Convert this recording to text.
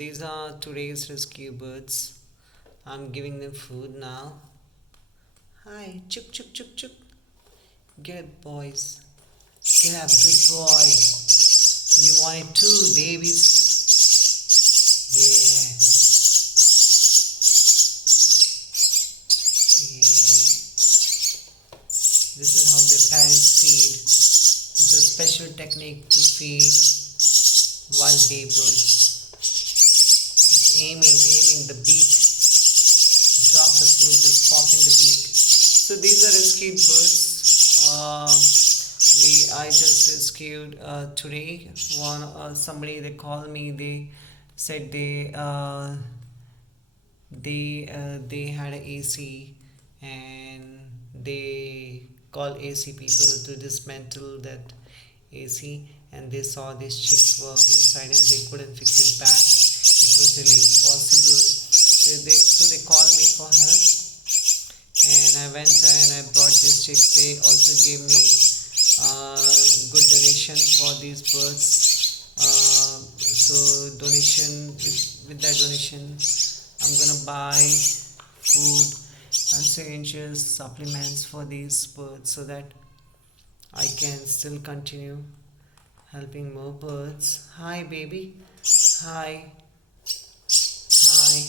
These are today's rescue birds. I'm giving them food now. Hi, chuk chuk chuk chuk. Get it, boys. Get up, good boy. You wanted two babies. Yeah, yeah. This is how their parents feed. It's a special technique to feed wild baby birds. Aiming the beak. Drop the food, just pop in the beak. So these are rescued birds. I just rescued today. Somebody they called me. They said they had a AC and they called AC people to dismantle that AC, and they saw these chicks were inside and they couldn't fix it back. It was really impossible. So they called me for help, and I went and I brought these chicks. They also gave me good donation for these birds. So donation with that donation, I'm gonna buy food and syringes, supplements for these birds so that I can still continue helping more birds. Hi, baby. Hi. Hi.